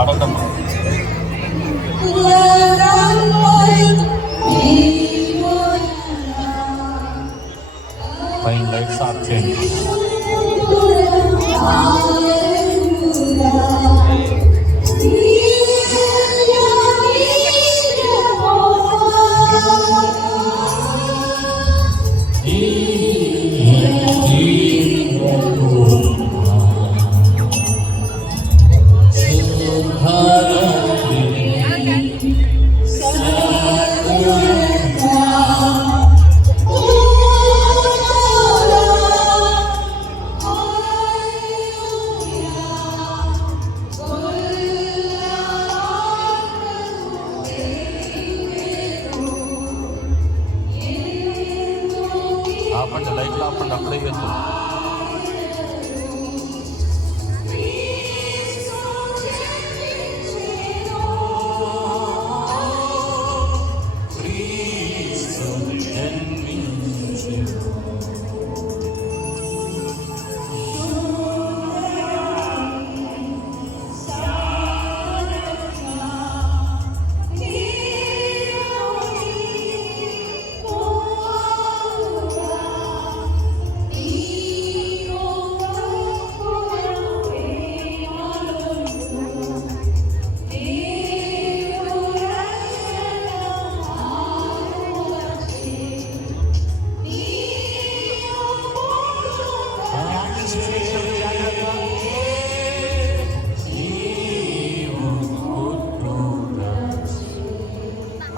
అడగమ్మ. పైన lights off చేయండి. ఆపండి, లైట్లు ఆపండి, అప్పుడే వెళ్తాం.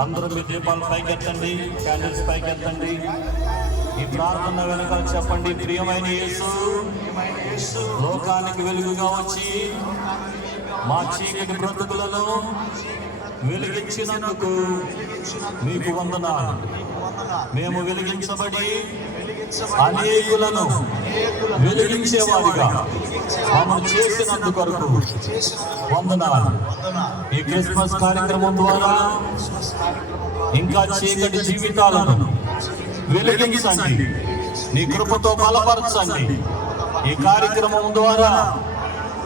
అందరూ మీ దీపాలు పైకెత్తండి, క్యాండిల్స్ పైకెత్తండి. ఈ ప్రార్థన వెనుక చెప్పండి, ప్రియమైన యేసు, లోకానికి వెలుగుగా వచ్చి మా చీకటి బ్రతుకులను వెలిగించినందుకు మీకు వందనాలు. మేము వెలిగించబడి అనేకులను వెలిగించేవాడిగా మమ్మల్ని చేసినందుకు వందనాలు. ఈ క్రిస్మస్ కార్యక్రమం ద్వారా ఇంకా చీకటి జీవితాలను వెలిగించండి, నీ కృపతో బలపరచండి. ఈ కార్యక్రమం ద్వారా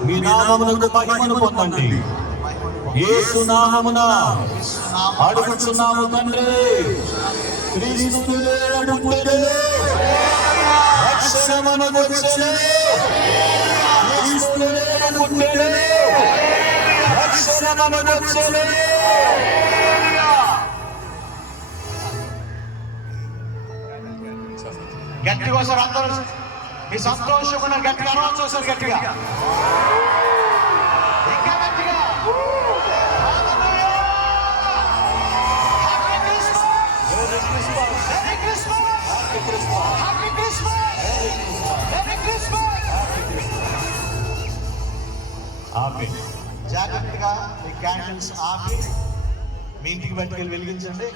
మీ నామమునకు మహిమను పొందండి. యేసు నామమున అడుగుచున్నాము తండ్రి. క్రీస్తు లేడు పుట్టెను, రక్షణ మనకొచ్చెను. క్రీస్తు లేడు పుట్టెను, రక్షణ మనకొచ్చెను. గట్టిగా ఒకసారి అందరూ మీ సంతోషం గట్టిగా అనవచ్చు. ఒకసారి గట్టిగా, ఇంకా గట్టిగా. జాగ్రత్తగా మీ క్యాండిల్స్ ఆపి మీ ఇంటికి బయటకెళ్ళి వెలిగించండి.